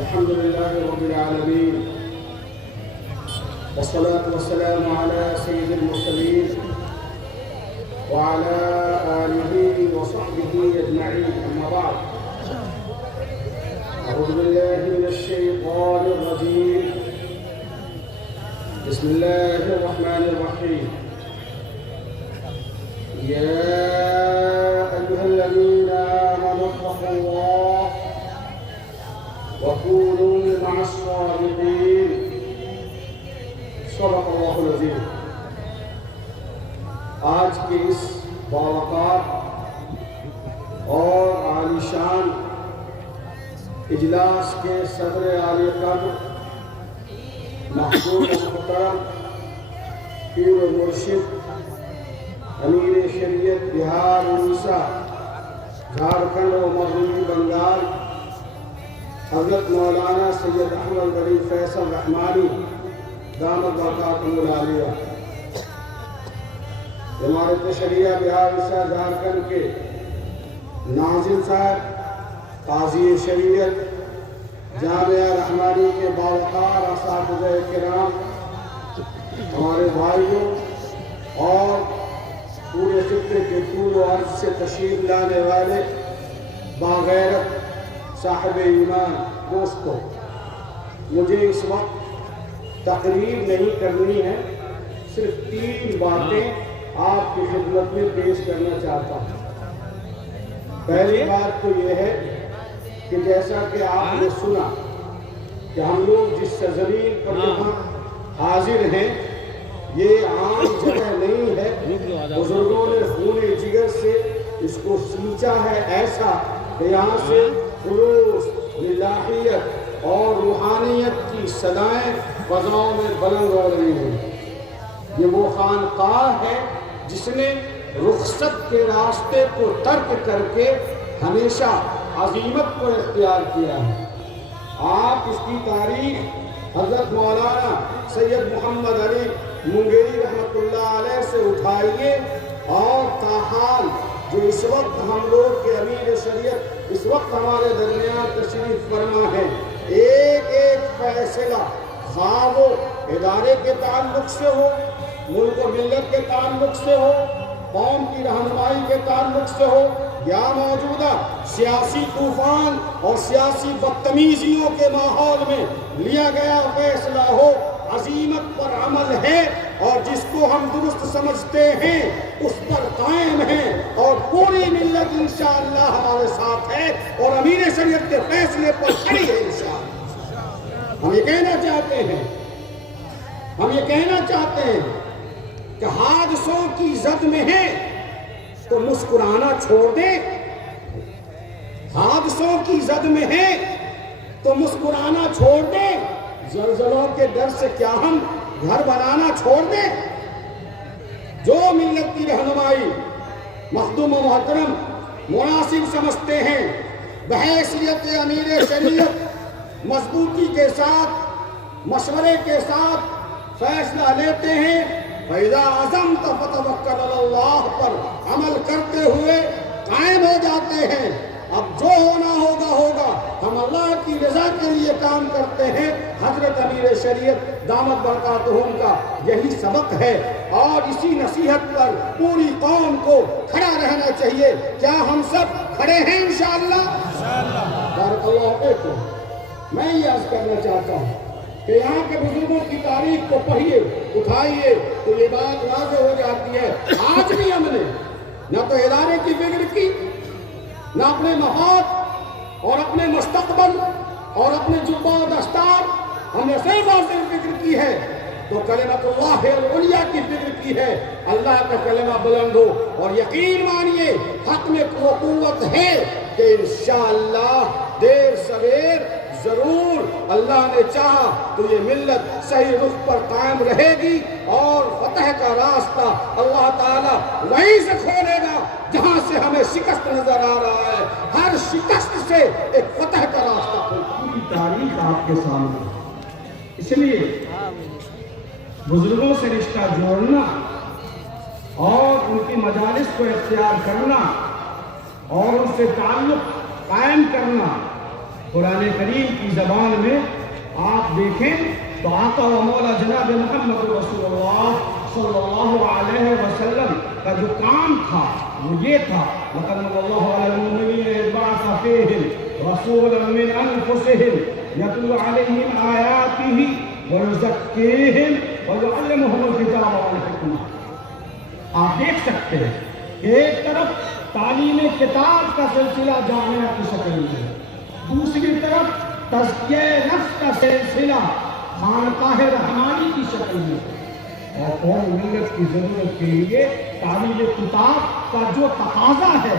الحمد لله رب العالمين والصلاة والسلام على سيد المرسلين وعلى آله وصحبه أجمعين أما بعد أعوذ بالله من الشيطان الرجيم بسم الله الرحمن الرحيم يا أيها الذين آمنوا اتقوا الله وكونوا مع الصادقين صدق الله العظيم. آج کے اس باوقار اور عالیشان اجلاس کے صدر عالی قدر محبوب محترم پیر و مرشد امیر شریعت بہار اڑیسہ جھارکھنڈ و مغربی بنگال حضرت مولانا سید احمد ولی فیصل رحمانی دامت برکاتہ العالیہ، امارت شریعہ بہار اڑیسہ جھارکھنڈ کے ناظم صاحب، قاضی شریعت جامعہ رحمانی کے باوقار اساتذہ کرام، ہمارے بھائیوں اور پورے خطے کے طول و عرض سے تشریف لانے والے باغیرت صاحب ایمان دوستوں، مجھے اس وقت تقریر نہیں کرنی ہے، صرف 3 باتیں آپ کی خدمت میں پیش کرنا چاہتا ہوں۔ پہلی بات تو یہ ہے کہ جیسا کہ آپ نے سنا کہ ہم لوگ جس سرزمین پر یہاں حاضر ہیں یہ عام جگہ نہیں ہے، بزرگوں نے خون جگر سے اس کو سینچا ہے ایسا کہ یہاں سے خلوص، الہیت اور روحانیت کی صدائیں فضاؤں میں بلند ہو رہی ہیں۔ یہ وہ خانقاہ ہے جس نے رخصت کے راستے کو ترک کر کے ہمیشہ عظیمت کو اختیار کیا ہے۔ آپ اس کی تاریخ حضرت مولانا سید محمد علی منگیری رحمۃ اللہ علیہ سے اٹھائیے اور تاحال جو اس وقت ہم لوگ کے امیر شریعت اس وقت ہمارے درمیان تشریف فرما ہے، ایک ایک فیصلہ خواہ وہ ادارے کے تعلق سے ہو، ملک و ملت کے تعلق سے ہو، قوم کی رہنمائی کے تعلق سے ہو، یا موجودہ سیاسی طوفان اور سیاسی بدتمیزیوں کے ماحول میں لیا گیا فیصلہ ہو، عظیمت پر عمل ہے اور جس کو ہم درست سمجھتے ہیں اس پر قائم ہیں، اور پوری ملت انشاءاللہ ہمارے ساتھ ہے اور امیر شریعت کے فیصلے پر کھڑی ہے انشاءاللہ۔ ہم یہ کہنا چاہتے ہیں کہ حادثوں کی زد میں ہیں تو مسکرانا چھوڑ دیں، حادثوں کی زد میں ہیں تو مسکرانا چھوڑ دیں، زلزلوں کے ڈر سے کیا ہم گھر بنانا چھوڑ دیں؟ جو ملت کی رہنمائی مخدوم و محترم مناسب سمجھتے ہیں بحیثیت امیر شریعت مضبوطی کے ساتھ مشورے کے ساتھ فیصلہ لیتے ہیں، فَإِذَا عَزَمْتَ فَتَوَكَّلْ عَلَى اللَّهِ پر عمل کرتے ہوئے قائم ہو جاتے ہیں۔ اب جو ہونا ہوگا ہوگا، ہم اللہ کی رضا کے لیے کام کرتے ہیں۔ حضرت امیر شریعت دامت برکاتہم کا یہی سبق ہے اور اسی نصیحت پر پوری قوم کو کھڑا رہنا چاہیے۔ کیا ہم سب کھڑے ہیں انشاءاللہ؟ بارک اللہ فیکم۔ میں یہ عرض کرنا چاہتا ہوں کہ یہاں کے بزرگوں کی تاریخ کو پڑھیے، اٹھائیے تو یہ بات واضح ہو جاتی ہے۔ آج بھی ہم نے نہ تو ادارے کی فکر کی، نہ اپنے مفاد اور اپنے مستقبل اور اپنے جبہ و دستار، ہم نے صرف اور صرف فکر کی ہے تو کلمۃ اللہ العلیٰ کی فکر کی ہے، اللہ کا کلمہ بلند ہو، اور یقین مانیے حق میں قوت ہے کہ انشاءاللہ دیر سویر ضرور اللہ نے چاہا تو یہ ملت صحیح رخ پر قائم رہے گی اور فتح کا راستہ اللہ تعالیٰ وہیں سے کھولے گا جہاں سے ہمیں شکست نظر آ رہا ہے۔ ہر شکست سے ایک فتح کا راستہ پوری تاریخ آپ کے سامنے۔ اس لیے بزرگوں سے رشتہ جوڑنا اور ان کی مجالس کو اختیار کرنا اور ان سے تعلق قائم کرنا قرآن کریم کی زبان میں آپ دیکھیں تو آقا و مولا جناب محمد رسول اللہ صلی اللہ علیہ وسلم کا جو کام تھا وہ یہ تھا، لقد من اللہ علی المؤمنین اذ بعث فیہم رسولا من انفسہم یتلو علیہم آیاتہ ویزکیہم ویعلمہم الکتاب والحکمہ۔ آپ دیکھ سکتے ہیں کہ ایک طرف تعلیم کتاب کا سلسلہ جامعہ کی شکل میں ہے، دوسری طرف تزکیہ نفس کا سلسلہ خانقاہ رحمانی کی شکل میں ہے، اور قوم ملت کی ضرورت کے لیے تعلیم کتاب کا جو تقاضا ہے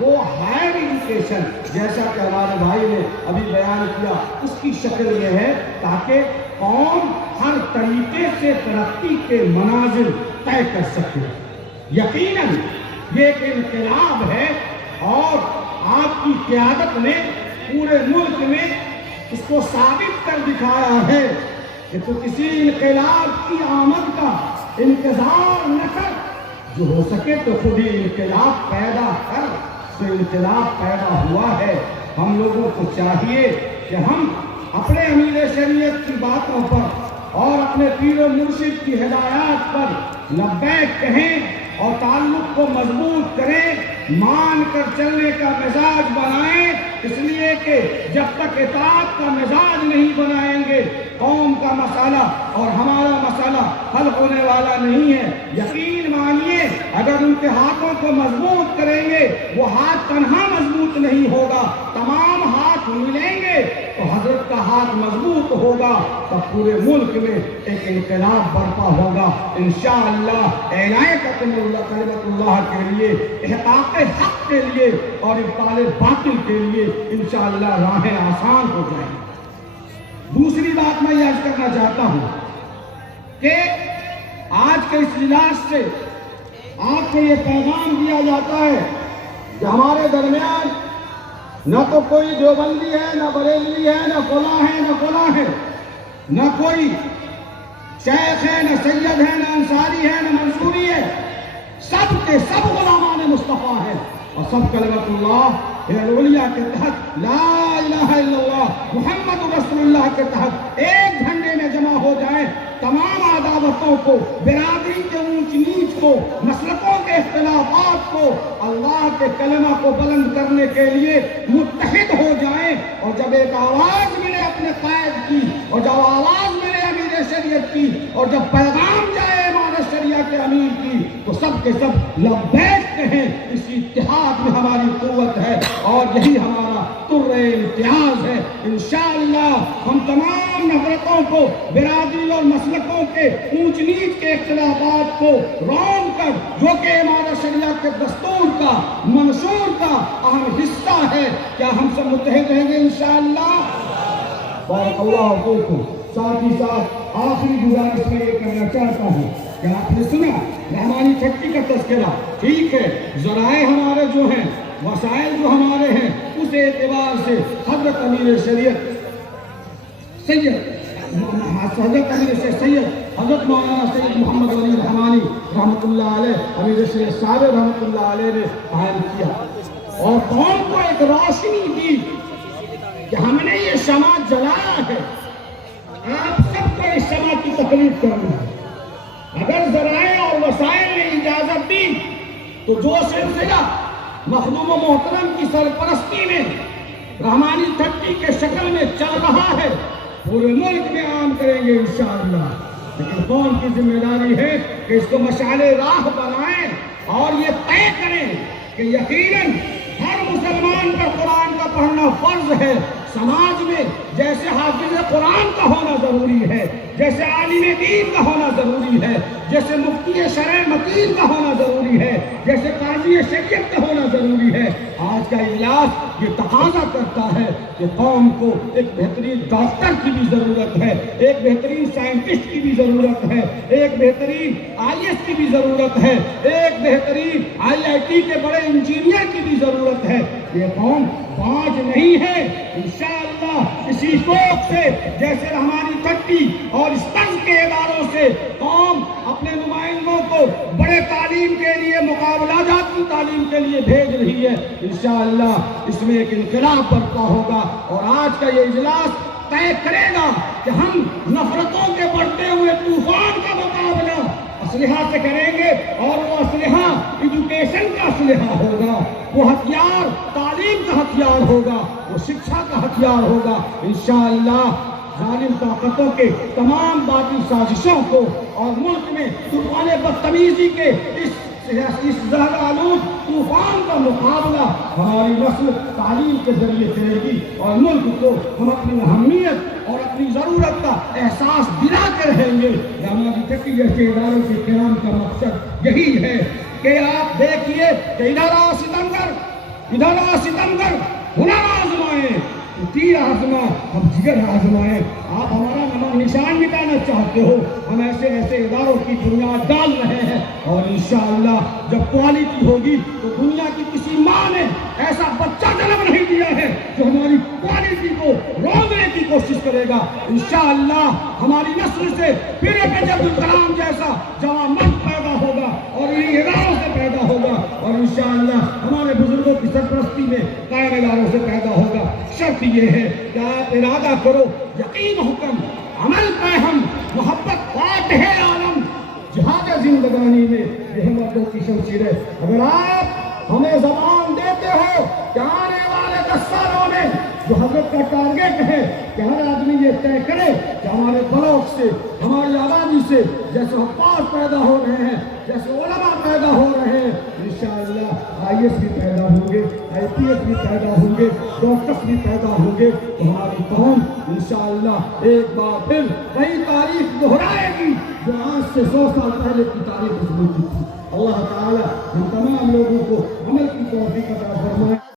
وہ ہائر ایجوکیشن، جیسا کہ ہمارے بھائی نے ابھی بیان کیا، اس کی شکل میں ہے تاکہ قوم ہر طریقے سے ترقی کے منازل طے کر سکے۔ یقیناً یہ ایک انقلاب ہے اور آپ کی قیادت نے پورے ملک میں اس کو ثابت کر دکھایا ہے کہ تو کسی انقلاب کی آمد کا انتظار نہ کر، جو ہو سکے تو خود ہی انقلاب پیدا کر۔ تو انقلاب پیدا ہوا ہے، ہم لوگوں کو چاہیے کہ ہم اپنے امیر شریعت کی باتوں پر اور اپنے پیر و مرشد کی ہدایات پر لبیک کہیں اور تعلق کو مضبوط کریں، مان کر چلنے کا مزاج بنائیں، اس لیے کہ جب تک اطاعت کا مزاج نہیں بنائیں گے قوم کا مسئلہ اور ہمارا مسئلہ حل ہونے والا نہیں ہے۔ یقین مانیے اگر ان کے ہاتھوں کو مضبوط کریں گے وہ ہاتھ تنہا مضبوط نہیں ہوگا، تمام ہاتھ ملیں گے تو حضرت کا ہاتھ مضبوط ہوگا، تب پورے ملک میں ایک انقلاب برپا ہوگا انشاءاللہ۔ اعلان کلمت اللہ کے لیے، احقاق حق کے لیے اور ابطال باطل کے لیے انشاءاللہ راہیں آسان ہو جائیں۔ دوسری بات میں یہ عرض کرنا چاہتا ہوں کہ آج کے اس اجلاس سے آپ کو یہ پیغام دیا جاتا ہے کہ ہمارے درمیان نہ تو کوئی دیوبندی ہے، نہ بریلوی ہے، نہ فلاں ہے، نہ فلاں ہے، نہ کوئی شیخ ہے، نہ سید ہے، نہ انصاری ہے، نہ منصوری ہے، سب کے سب غلامان مصطفیٰ ہیں اور سب کلمت اللہ العلیہ کے تحت، لا الہ الا اللہ محمد رسول اللہ کے تحت ایک جھنڈے میں جمع ہو جائیں۔ تمام عداوتوں کو، برادری کے اونچ نیچ کو، مسلکوں کے اختلافات کو، اللہ کے کلمہ کو بلند کرنے کے لیے متحد ہو جائیں، اور جب ایک آواز ملے اپنے قائد کی، اور جب آواز ملے امیر شریعت کی، اور جب پیغام جائے امام شریعت کے امیر کی، تو سب کے سب لبیک کہیں۔ اسی اتحاد میں ہماری قوت ہے اور یہی ہمارا تر امتیاز ہے۔ انشاءاللہ ہم تمام نفرتوں کو، برادری اور مسلکوں کے اونچ نیچ کے اختلافات کو رون کر، جو کہ امارت شریعت کے دستور کا، منشور کا اہم حصہ ہے، کیا ہم سب متحد رہیں گے انشاءاللہ؟ بارک اللہ فیکم۔ ساتھ ہی ساتھ آخری گزارش میں یہ کرنا چاہتا ہوں کہ آپ نے سنا رحمانی چھٹی کا تذکرہ، ٹھیک ہے، ذرائع ہمارے جو ہیں، وسائل جو ہمارے ہیں، اس اعتبار سے حضرت امیر شریعت حضرت مولانا سید محمد ولی رحمانی رحمۃ اللہ علیہ، امیر شریعت صاحب رحمۃ اللہ علیہ نے قائم کیا اور قوم کو ایک روشنی دی کہ ہم نے یہ شمع جلایا ہے، آپ سب کو اس شمع کی تکلیف کرنی ہے۔ اگر ذرائع اور وسائل نے اجازت دی تو جو سلسلہ مخدوم و محترم کی سرپرستی میں رحمانی چھٹی کے شکل میں چل رہا ہے پورے ملک میں عام کریں گے انشاءاللہ، لیکن قوم کی ذمہ داری ہے کہ اس کو مشعل راہ بنائیں اور یہ طے کریں کہ یقیناً ہر مسلمان پر قرآن کا پڑھنا فرض ہے۔ سماج میں جیسے حافظ قرآن کا ہونا ضروری ہے، جیسے عالم دین کا ہونا ضروری ہے، جیسے مفتی شرع متین کا ہونا ضروری ہے، جیسے قاضی شریعت کا ہونا ضروری ہے، آج کا اجلاس یہ تقاضا کرتا ہے کہ قوم کو ایک بہترین ڈاکٹر کی بھی ضرورت ہے، ایک بہترین سائنٹسٹ کی بھی ضرورت ہے، ایک بہترین IAS کی بھی ضرورت ہے، ایک بہترین IIT کے بڑے انجینئر کی بھی ضرورت ہے۔ یہ قوم باج نہیں ہے، انشاءاللہ اسی شوق سے جیسے رحمانی چھٹی اور اور اس طرز کے اداروں سے قوم اپنے نمائندوں کو بڑے تعلیم کے لیے، مقابلہ جاتی تعلیم کے لیے بھیج رہی ہے۔ انشاءاللہ اس میں ایک انقلاب برپا ہوگا، اور آج کا یہ اجلاس طے کرے گا کہ ہم نفرتوں کے بڑھتے ہوئے طوفان کا مقابلہ اسلحہ سے کریں گے، اور وہ اسلحہ ایجوکیشن کا اسلحہ ہوگا، وہ ہتھیار تعلیم کا ہتھیار ہوگا، وہ شکشا کا ہتھیار ہوگا۔ انشاءاللہ ظالم طاقتوں کے تمام باطل سازشوں کو اور ملک میں طوفان بدتمیزی کے اس زہر آلود طوفان کا مقابلہ ہماری نسل تعلیم کے ذریعے کرے گی، اور ملک کو ہم اپنی اہمیت اور اپنی ضرورت کا احساس دلاتے رہیں گے۔ ہماری ترقی جیسے اداروں کے قیام کا مقصد یہی ہے کہ آپ دیکھیے کہ ادھر آؤ ستمگر ہنر آزمائیں، تیر آزما، ہم جگر آزمائیں۔ آپ ہمارا نمک نشان مٹانا چاہتے ہو، ہم ایسے ایسے اداروں کی بنیاد ڈال رہے ہیں، اور انشاءاللہ جب کوالٹی ہوگی تو دنیا کی کسی ماں نے ایسا بچہ جنم نہیں دیا ہے جو ہماری کوالٹی کو روکنے کی کوشش کرے گا۔ انشاءاللہ ہماری نسل سے پھر APJ عبدالکلام جیسا جوان مرد پیدا ہوگا، اور انہیں اداروں سے پیدا ہوگا، اور انشاءاللہ ہمارے بزرگوں کی سرپرستی میں قائم اداروں سے پیدا ہوگا۔ شرط یہ ہے کہ آپ ارادہ کرو، یقین حکم، عمل پہ ہم، محبت فاتح عالم، جہاد زندگانی میں یہ مردوں کی شمشیر ہے۔ اگر آپ ہمیں زبان دیتے ہو کہ آنے والے 10 سالوں میں جو حضرت کا ٹارگیٹ ہے کہ ہر آدمی یہ طے کرے کہ ہمارے بلاک سے، ہماری آبادی سے جیسے حفاظ پیدا ہو رہے ہیں، جیسے علماء پیدا ہو رہے ہیں، انشاءاللہ IAS بھی پیدا ہوں گے، IPS بھی پیدا ہوں گے، ڈاکٹرز بھی پیدا ہوں گے، تو ہماری قوم انشاءاللہ ایک بار پھر وہی تاریخ دہرائے گی جو آج سے 100 سال پہلے کی تاریخ گزری تھی۔ اللہ تعالی ہم تمام لوگوں کو عمل کی توفیق عطا